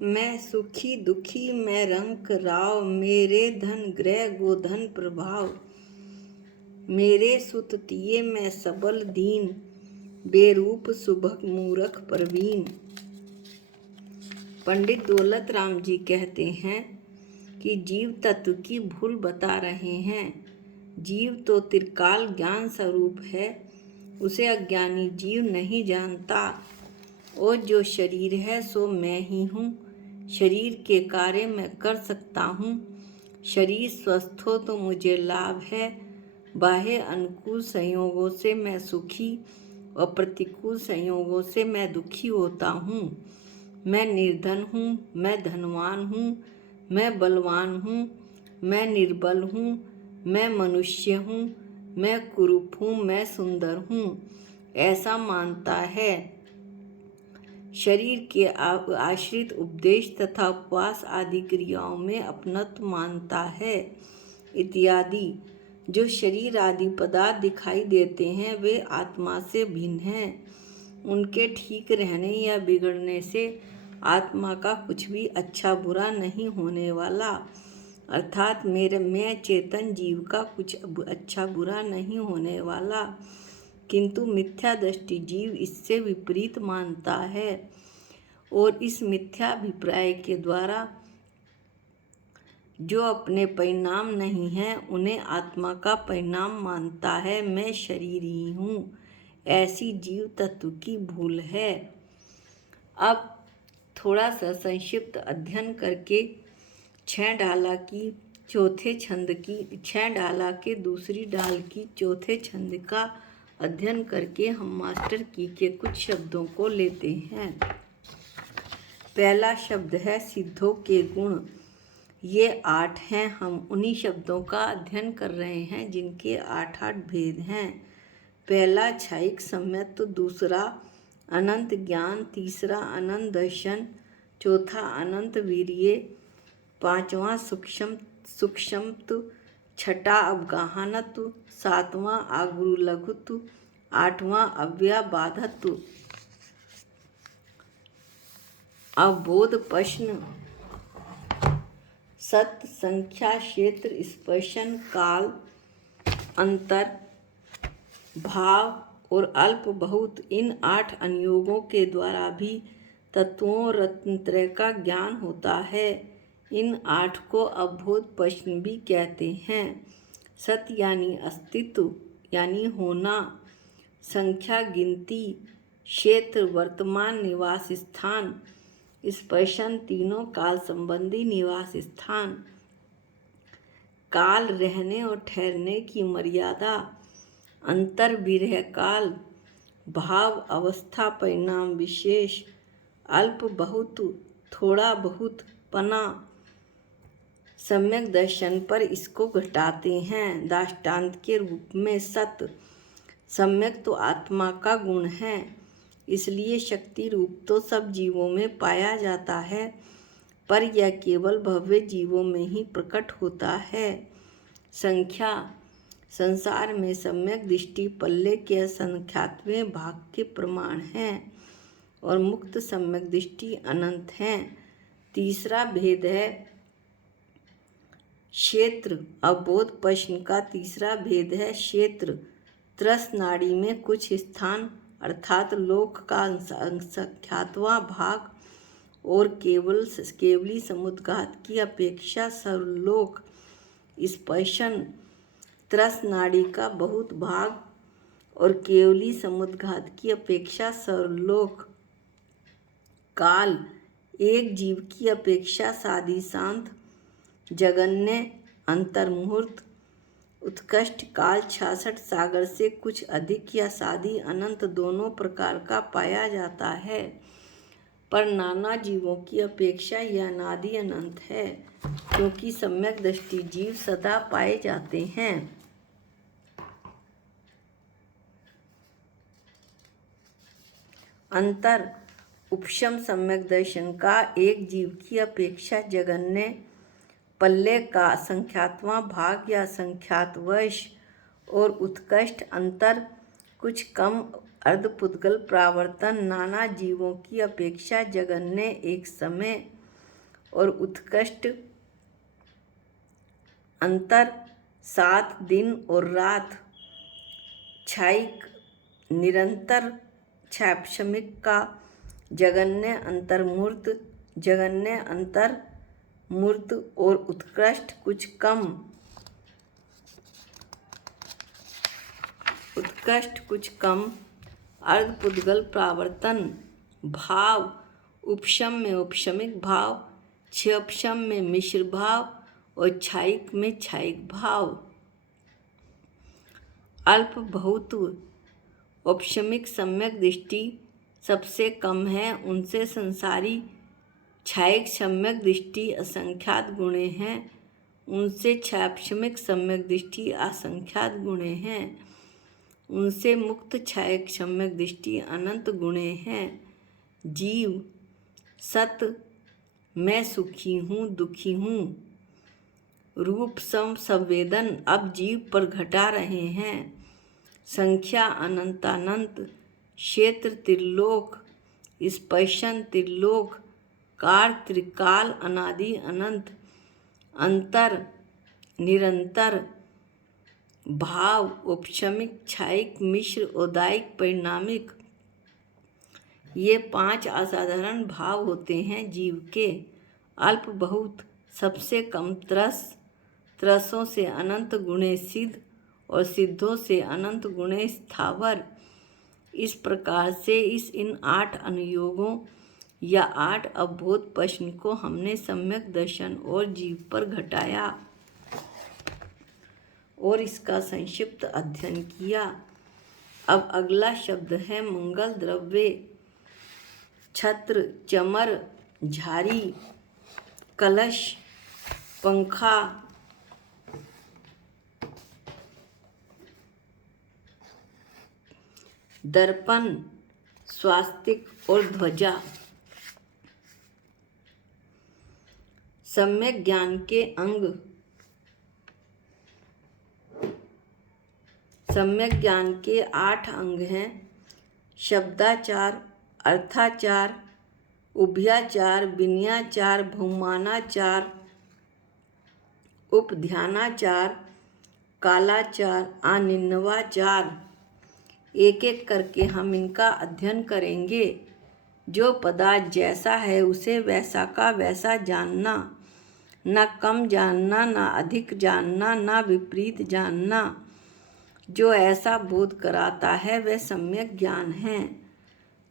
मैं सुखी दुखी मैं रंक राव, मेरे धन ग्रह गोधन प्रभाव। मेरे सुत तिये मैं सबल दीन, बेरूप सुभग मूरख प्रवीण। पंडित दौलत राम जी कहते हैं कि जीव तत्व की भूल बता रहे हैं। जीव तो त्रिकाल ज्ञान स्वरूप है, उसे अज्ञानी जीव नहीं जानता। और जो शरीर है सो मैं ही हूँ, शरीर के कार्य मैं कर सकता हूँ। शरीर स्वस्थ हो तो मुझे लाभ है, बाह्य अनुकूल संयोगों से मैं सुखी और प्रतिकूल संयोगों से मैं दुखी होता हूँ। मैं निर्धन हूँ, मैं धनवान हूँ, मैं बलवान हूँ, मैं निर्बल हूँ, मैं मनुष्य हूँ, मैं कुरूप हूँ, मैं सुंदर हूँ, ऐसा मानता है। शरीर के आश्रित उपदेश तथा उपवास आदि क्रियाओं में अपनत्व मानता है इत्यादि। जो शरीर आदि पदार्थ दिखाई देते हैं वे आत्मा से भिन्न हैं। उनके ठीक रहने या बिगड़ने से आत्मा का कुछ भी अच्छा बुरा नहीं होने वाला, अर्थात मैं चेतन जीव का कुछ अच्छा बुरा नहीं होने वाला। किंतु मिथ्या दृष्टि जीव इससे विपरीत मानता है और इस मिथ्याभिप्राय के द्वारा जो अपने परिणाम नहीं हैं उन्हें आत्मा का परिणाम मानता है। मैं शरीर ही हूँ, ऐसी जीव तत्व की भूल है। अब थोड़ा सा संक्षिप्त अध्ययन करके 6 डाला की चौथे छंद की 6 डाला के दूसरी डाल की चौथे छंद का अध्ययन करके हम मास्टर की के कुछ शब्दों को लेते हैं। पहला शब्द है सिद्धों के गुण। ये 8 हैं। हम उन्हीं शब्दों का अध्ययन कर रहे हैं जिनके 8 भेद हैं। पहला क्षयिक सम्यत्व, दूसरा अनंत ज्ञान, तीसरा अनंत दर्शन, चौथा अनंत वीर्य, पांचवा सूक्ष्मत्व, छठा अवगाहनत्व, सातवां आगुरु लघुत्व, आठवां अव्याबाधत्व। अवबोध प्रश्न, सत्य, संख्या, क्षेत्र, स्पर्शन, काल, अंतर, भाव और अल्प बहुत, इन 8 अनुयोगों के द्वारा भी तत्वों रत्नत्रय का ज्ञान होता है। इन 8 को अवबोध प्रश्न भी कहते हैं। सत्य यानी अस्तित्व यानी होना, संख्या गिनती, क्षेत्र वर्तमान निवास स्थान, स्पर्शन तीनों काल संबंधी निवास स्थान, काल रहने और ठहरने की मर्यादा, अंतर विरह काल, भाव अवस्था परिणाम विशेष, अल्प बहुत थोड़ा बहुत पना। सम्यक दर्शन पर इसको घटाते हैं दृष्टांत के रूप में। सत्य, सम्यक तो आत्मा का गुण है, इसलिए शक्ति रूप तो सब जीवों में पाया जाता है, पर यह केवल भव्य जीवों में ही प्रकट होता है। संख्या, संसार में सम्यक दृष्टि पल्ले के असंख्यातवें भाग के प्रमाण हैं और मुक्त सम्यक दृष्टि अनंत हैं। तीसरा भेद है क्षेत्र। अवबोध प्रश्न का तीसरा भेद है क्षेत्र। त्रस नाड़ी में कुछ स्थान अर्थात लोक का असंख्यातवां भाग और केवली समुद्घात की अपेक्षा सर्वलोक। स्पर्शन, त्रस नाड़ी का बहुत भाग और केवली समुद्घात की अपेक्षा सर्वलोक। काल, एक जीव की अपेक्षा साधी शांत जगन्य अंतर्मुहूर्त। उत्कृष्ट काल 66 सागर से कुछ अधिक या साधी अनंत दोनों प्रकार का पाया जाता है, पर नाना जीवों की अपेक्षा यह अनादि अनंत है, क्योंकि सम्यक दृष्टि जीव सदा पाए जाते हैं। अंतर, उपशम सम्यक दर्शन का एक जीव की अपेक्षा जगन्य पल्ले का संख्यातवां भाग या संख्यातवश और उत्कृष्ट अंतर कुछ कम अर्धपुद्गल प्रावर्तन नाना जीवों की अपेक्षा जगन्य एक समय और उत्कृष्ट अंतर, 7 दिन और रात, क्षयिक निरंतर, क्षैप्शमिक का जगन्य अंतर्मूर्त, जगन्य अंतर्मूर्त और उत्कृष्ट कुछ कम, अर्धपुद्गल प्रावर्तन भाव, उपशम में उपशमिक भाव, क्षयपशम में मिश्र भाव और क्षयिक में क्षयिक भाव। अल्प बहुत औपशमिक सम्यक दृष्टि सबसे कम है, उनसे संसारी। क्षयिक सम्यक दृष्टि असंख्यात गुणे हैं, उनसे क्षैप्शमिक सम्यक दृष्टि असंख्यात गुणे हैं, उनसे मुक्त क्षयिक सम्यक दृष्टि अनंत गुणे हैं। जीव सत मैं सुखी हूँ दुखी हूँ रूप सम संवेदन अब जीव पर घटा रहे हैं। संख्या अनंतानंत, क्षेत्र त्रिलोक, स्पर्शन त्रिलोक, कार त्रिकाल, अनादि अनंत, अंतर निरंतर, भाव औपशमिक, क्षयिक, मिश्र, औदायिक, परिणामिक, ये 5 असाधारण भाव होते हैं जीव के। अल्प बहुत सबसे कम त्रसों से अनंत गुणे सिद्ध और सिद्धों से अनंत गुणे स्थावर। इस प्रकार से इन 8 अनुयोगों या 8 अवबोध प्रश्न को हमने सम्यक दर्शन और जीव पर घटाया और इसका संक्षिप्त अध्ययन किया। अब अगला शब्द है मंगल द्रव्य। छत्र, चमर, झारी, कलश, पंखा, दर्पण, स्वास्तिक और ध्वजा। सम्यक ज्ञान के अंग। सम्यक ज्ञान के 8 अंग हैं। शब्दाचार, अर्थाचार, उभयाचार, विनयाचार, भौमानाचार, उपध्यानाचार, कालाचार, आनिन्नवाचार। एक एक करके हम इनका अध्ययन करेंगे। जो पदार्थ जैसा है उसे वैसा का वैसा जानना, ना कम जानना, ना अधिक जानना, ना विपरीत जानना। जो ऐसा बोध कराता है वह सम्यक ज्ञान है।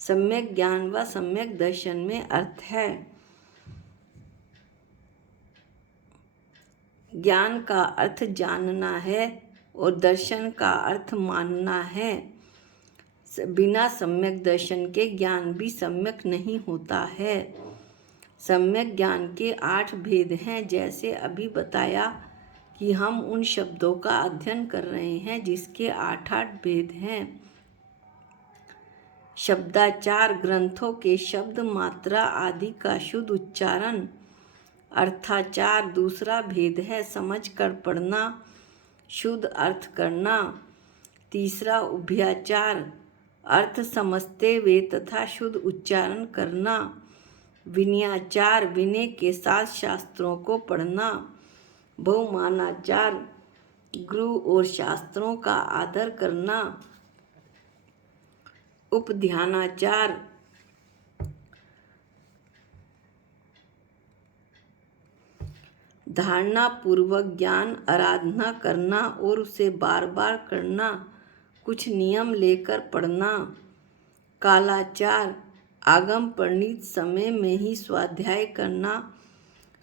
सम्यक ज्ञान व सम्यक दर्शन में अर्थ है। ज्ञान का अर्थ जानना है और दर्शन का अर्थ मानना है। बिना सम्यक दर्शन के ज्ञान भी सम्यक नहीं होता है। सम्यक ज्ञान के 8 भेद हैं। जैसे अभी बताया कि हम उन शब्दों का अध्ययन कर रहे हैं जिसके 8 भेद हैं। शब्दाचार, ग्रंथों के शब्द, मात्रा आदि का शुद्ध उच्चारण। अर्थाचार, दूसरा भेद है समझ कर पढ़ना, शुद्ध अर्थ करना। तीसरा उभयाचार, अर्थ समझते हुए तथा शुद्ध उच्चारण करना। विनयाचार, विनय के साथ शास्त्रों को पढ़ना। बहुमानाचार, गुरु और शास्त्रों का आदर करना। उपध्यानाचार, धारणा पूर्वक ज्ञान आराधना करना और उसे बार बार करना, कुछ नियम लेकर पढ़ना। कालाचार, आगम परिणीत समय में ही स्वाध्याय करना।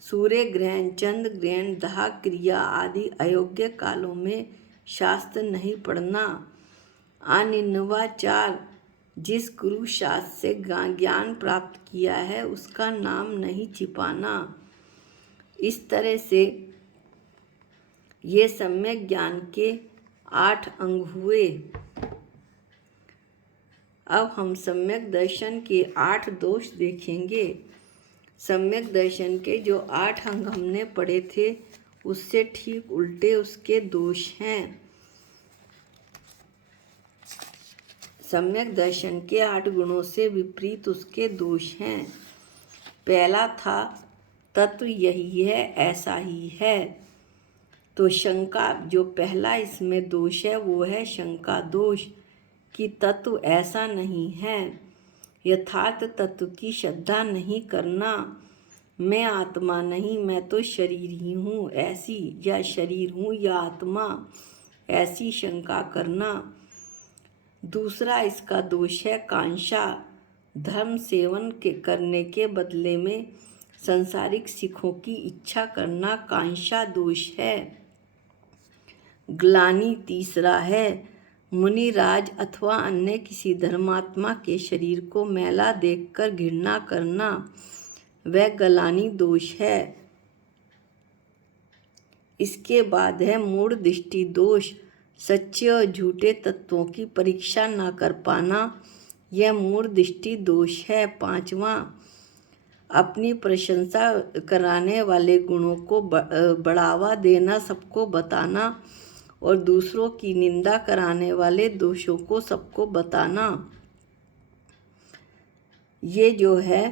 सूर्य ग्रहण, चंद्र ग्रहण, दाह क्रिया आदि अयोग्य कालों में शास्त्र नहीं पढ़ना। आनिन्नवाचार, जिस गुरु शास्त्र से ज्ञान प्राप्त किया है उसका नाम नहीं छिपाना। इस तरह से ये सम्यक ज्ञान के 8 अंग हुए। अब हम सम्यक दर्शन के 8 दोष देखेंगे। सम्यक दर्शन के जो 8 अंग हमने पढ़े थे उससे ठीक उल्टे उसके दोष हैं। सम्यक दर्शन के 8 गुणों से विपरीत उसके दोष हैं। पहला था तत्व यही है, ऐसा ही है। तो शंका, जो पहला इसमें दोष है वो है शंका दोष कि तत्व ऐसा नहीं है। यथार्थ तत्व की श्रद्धा नहीं करना। मैं आत्मा नहीं, मैं तो शरीर ही हूँ ऐसी, या शरीर हूँ या आत्मा ऐसी शंका करना। दूसरा इसका दोष है कांक्षा। धर्म सेवन करने के बदले में सांसारिक सुखों की इच्छा करना कांक्षा दोष है। ग्लानि तीसरा है मुनिराज अथवा अन्य किसी धर्मात्मा के शरीर को मैला देखकर घृणा करना, वह ग्लानि दोष है। इसके बाद है मूढ़ दृष्टि दोष। सच्चे और झूठे तत्वों की परीक्षा न कर पाना, यह मूढ़ दृष्टि दोष है। पांचवा, अपनी प्रशंसा कराने वाले गुणों को बढ़ावा देना, सबको बताना, और दूसरों की निंदा कराने वाले दोषों को सबको बताना। ये जो है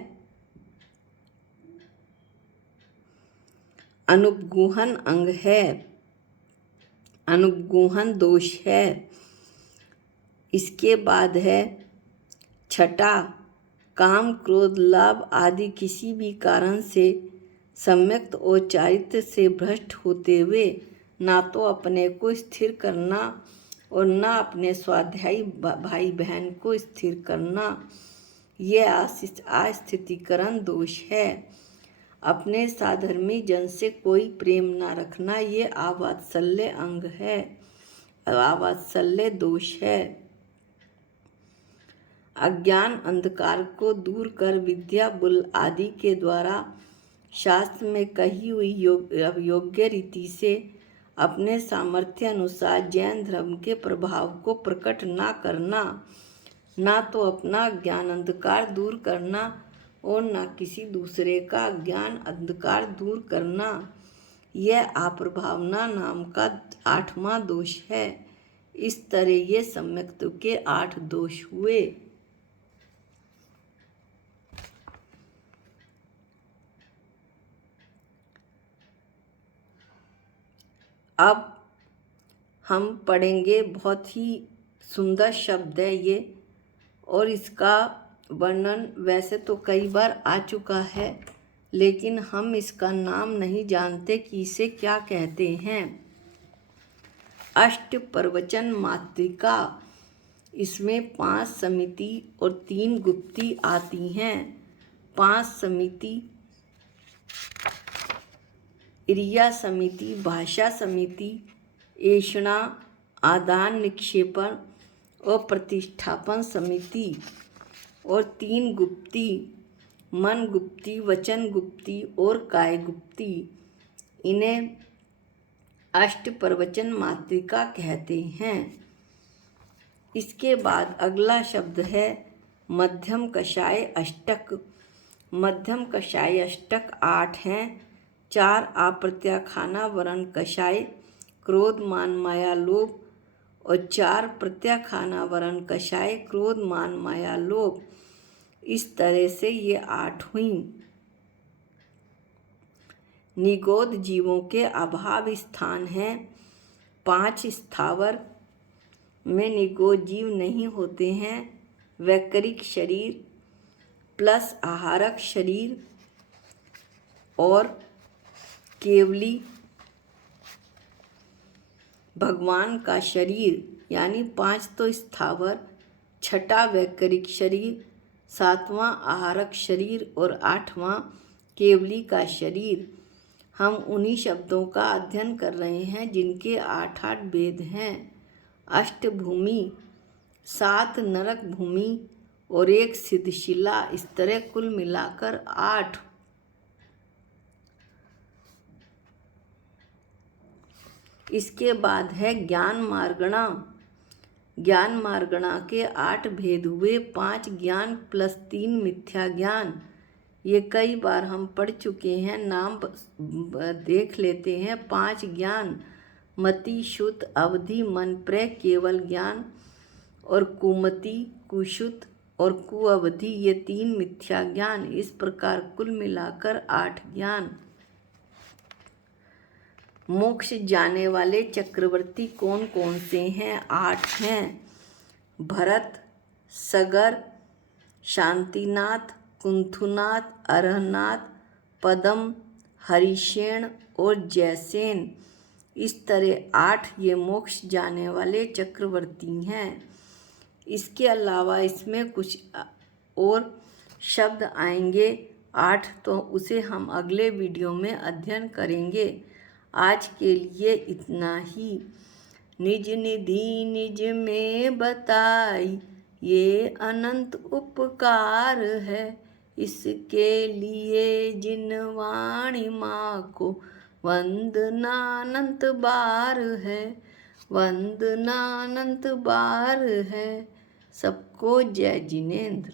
अनुपगूहन अंग है, अनुपगूहन दोष है। इसके बाद है छठा, काम क्रोध लाभ आदि किसी भी कारण से सम्यक्त और चारित्र से भ्रष्ट होते हुए ना तो अपने को स्थिर करना और ना अपने स्वाध्यायी भाई बहन को स्थिर करना, ये अस्थितीकरण दोष है। अपने साधर्मी जन से कोई प्रेम ना रखना, ये आवात्सल्य अंग है, आवात्सल्य दोष है। अज्ञान अंधकार को दूर कर विद्या बुल आदि के द्वारा शास्त्र में कही हुई योग्य रीति से अपने सामर्थ्य अनुसार जैन धर्म के प्रभाव को प्रकट ना करना, ना तो अपना ज्ञान अंधकार दूर करना और ना किसी दूसरे का ज्ञान अंधकार दूर करना, यह अप्रभावना नाम का 8वां दोष है। इस तरह ये सम्यक्त्व के 8 दोष हुए। अब हम पढ़ेंगे, बहुत ही सुंदर शब्द है ये, और इसका वर्णन वैसे तो कई बार आ चुका है, लेकिन हम इसका नाम नहीं जानते कि इसे क्या कहते हैं। अष्ट प्रवचन मातृका, इसमें 5 समिति और 3 गुप्ती आती हैं। 5 समिति क्रिया समिति, भाषा समिति, ऐषणा, आदान निक्षेपण और प्रतिष्ठापन समिति, और 3 गुप्ती मन गुप्ती, वचन गुप्ती और काय गुप्ती, इन्हें अष्ट प्रवचन मातृका कहते हैं। इसके बाद अगला शब्द है मध्यम कषाय अष्टक। मध्यम कषाय अष्टक 8 हैं। 4 अप्रत्याखाना वरण कषाय, क्रोध मान माया लोभ, और 4 प्रत्याखाना वरण कषाय, क्रोध मान माया लोभ। इस तरह से ये 8 हुई। निगोद जीवों के अभाव स्थान हैं। 5 स्थावर में निगोद जीव नहीं होते हैं। वैकरिक शरीर प्लस आहारक शरीर और केवली भगवान का शरीर, यानी 5 तो स्थावर, 6वां वैकरिक शरीर, 7वां आहारक शरीर और 8वां केवली का शरीर। हम उन्हीं शब्दों का अध्ययन कर रहे हैं जिनके 8 भेद हैं। अष्टभूमि, 7 नरक भूमि और 1 सिद्धशिला, इस तरह कुल मिलाकर 8। इसके बाद है ज्ञान मार्गणा। ज्ञान मार्गणा के 8 भेद हुए। 5 ज्ञान प्लस 3 मिथ्या ज्ञान, ये कई बार हम पढ़ चुके हैं, नाम देख लेते हैं। 5 ज्ञान मति, शुद्ध, अवधि, मन, प्रय, केवल ज्ञान, और कुमति, कुशुद्ध, और कुअवधि, ये 3 मिथ्या ज्ञान। इस प्रकार कुल मिलाकर 8 ज्ञान। मोक्ष जाने वाले चक्रवर्ती कौन कौन से हैं? 8 हैं। भरत, सगर, शांतिनाथ, कुंथुनाथ, अरहनाथ, पद्म, हरिसेन और जयसेन। इस तरह 8 ये मोक्ष जाने वाले चक्रवर्ती हैं। इसके अलावा इसमें कुछ और शब्द आएंगे 8, तो उसे हम अगले वीडियो में अध्ययन करेंगे। आज के लिए इतना ही। निज निधि निज में बताई, ये अनंत उपकार है। इसके लिए जिन वाणी माँ को वंदनानंत बार है, वंदनानंत बार है। सबको जय जिनेंद्र।